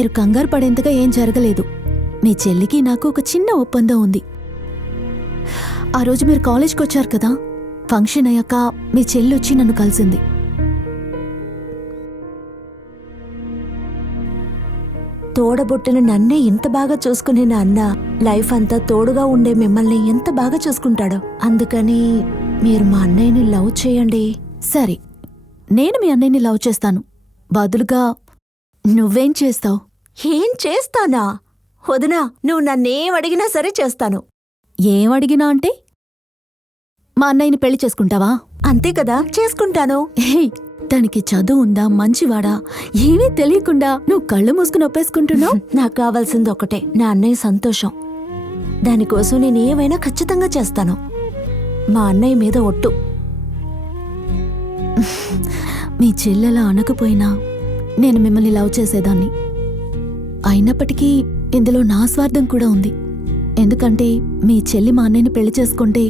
మీరు కంగారు పడేంతగా ఏం జరగలేదు. మీ చెల్లికి నాకు ఒక చిన్న ఒప్పందం ఉంది. ఆ రోజు మీరు కాలేజ్కి వచ్చారు కదా, ఫంక్షన్ అయ్యాక మీ చెల్లి వచ్చి నన్ను కలిసింది. తోడబుట్టిన నన్నే ఇంత బాగా చూసుకునే నా అన్న లైఫ్ అంతా తోడుగా ఉండే మిమ్మల్ని ఎంత బాగా చూసుకుంటాడో. అందుకని మీరు మా అన్నయ్యని లవ్ చేయండి. సరే, నేను మీ అన్నయ్యని లవ్ చేస్తాను. బదులుగా నువ్వేం చేస్తావు? ఏం చేస్తానా? వదినా, నువ్వు నన్నేం అడిగినా సరే చేస్తాను. ఏమడిగినా అంటే మా అన్నయ్యని పెళ్లి చేసుకుంటావా? అంతే కదా, చేసుకుంటాను. హే, తనకి చదువు ఉందా, మంచివాడా, ఏమీ తెలియకుండా నువ్వు కళ్ళు మూసుకుని ఒప్పేసుకుంటున్నావు. నాకు కావాల్సింది ఒకటే, నా అన్నయ్య సంతోషం. దానికోసం నేనేమైనా ఖచ్చితంగా చేస్తాను. మా అన్నయ్య మీద ఒట్టు. మీ చెల్లెలా అనకపోయినా నేను మిమ్మల్ని లవ్ చేసేదాన్ని. అయినప్పటికీ ఇందులో నా స్వార్థం కూడా ఉంది. ఎందుకంటే మీ చెల్లి మా అన్నయ్యని పెళ్లి చేసుకుంటే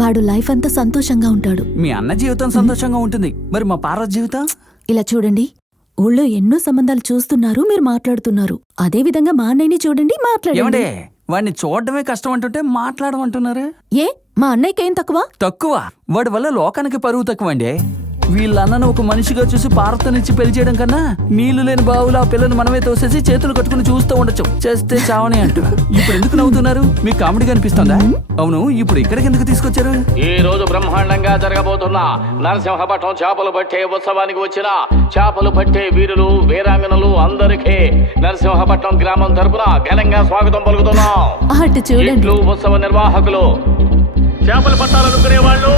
వాడు లైఫ్ అంతా సంతోషంగా ఉంటాడు. మీ అన్న జీవితం సంతోషంగా ఉంటుంది, మరి మా పార్వతి జీవితం? ఇలా చూడండి, ఊళ్ళో ఎన్నో సంబంధాలు చూస్తున్నారు, మీరు మాట్లాడుతున్నారు. అదే విధంగా మా అన్నయ్యని చూడండి, మాట్లాడండి. వాడిని చూడడమే కష్టం అంటుంటే మాట్లాడమంటున్నారే? ఏ, మా అన్నయ్యకేం తక్కువ? తక్కువ? వాడి వల్ల లోకానికి పరువు తక్కువ అండి. వీళ్ళన్నను ఒక మనిషిగా చూసి పార్వతనిచ్చి పెళ్లి చేయడం కన్నా నీళ్లు లేని బావులు ఆ పిల్లని మనమే తోసేసి చేతులు కట్టుకుని చూస్తూ ఉండొచ్చు. చేస్తే చావని అంట. ఇప్పుడు ఎందుకు నవ్వుతున్నారు? మీకు కామెడీగా అనిపిస్తుందా? అవును, ఇప్పుడు ఇక్కడికి ఎందుకు తీసుకొచ్చారు? ఈ రోజు బ్రహ్మాండంగా జరగబోతున్న నరసింహపట్నం చేపలు పట్టే ఉత్సవానికి వచ్చిన చేపలు పట్టే వీరులు వీరాంగనలు అందరికీ నరసింహపట్నం గ్రామం తరపున ఘనంగా స్వాగతం పలుకుతున్నాం. అటు చూడండి. ఉత్సవ నిర్వాహకులు, చేపలు పట్టాలనుకునే వాళ్ళు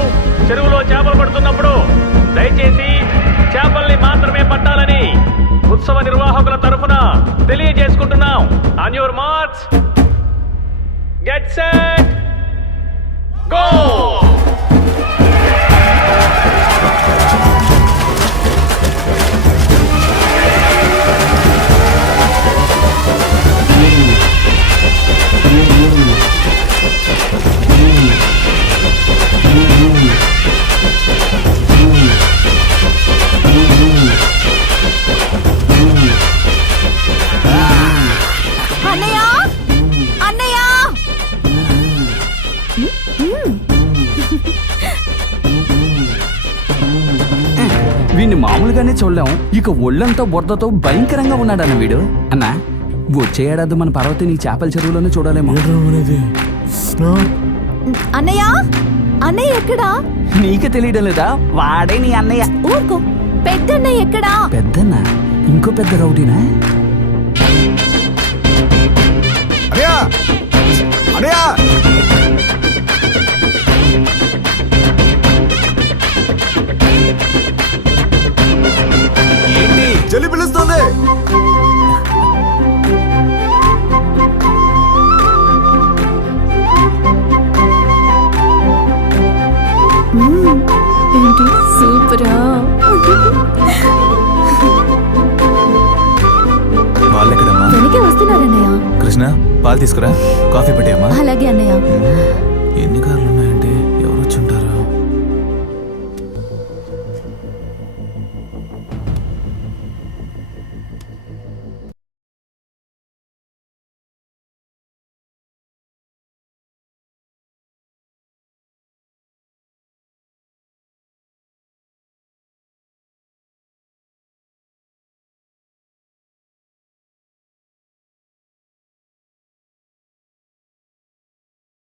చెరువులో చేపలు పడుతున్నప్పుడు దయచేసి చేపల్ని మాత్రమే పట్టాలని ఉత్సవ నిర్వాహకుల తరఫున తెలియజేసుకుంటున్నాం. On your marks, get set, go! అన్నయ్య, అన్నయ్య! వీడిని మామూలుగానే చూడలేం, ఇక ఒళ్ళంతా బురదతో భయంకరంగా ఉన్నాడన్న వీడు. అన్నా, వచ్చే ఏడాది మన పార్వతిని చేపల చెరువులోనే చూడాలేమో. అన్నయ్య, అన్నయ్య ఎక్కడా? నీకే తెలియడం లేదా? వాడే నీ అన్నయ్య. ఊరుకో, పెద్దన్నయ్య ఎక్కడా? పెద్దన్న? ఇంకో పెద్ద రౌడీనా? ఏంటి చెల్లి పిలుస్తుంది? ఏంటి సూపరా? వాళ్ళెక్కడమ్మా? వెనకే వస్తున్నారన్నయ్య. కృష్ణ, పాలు తీసుకురా, కాఫీ పెట్టామ్మా. అలాగే అన్నయ్య. ఎన్ని కార్లు ఉన్నాయి?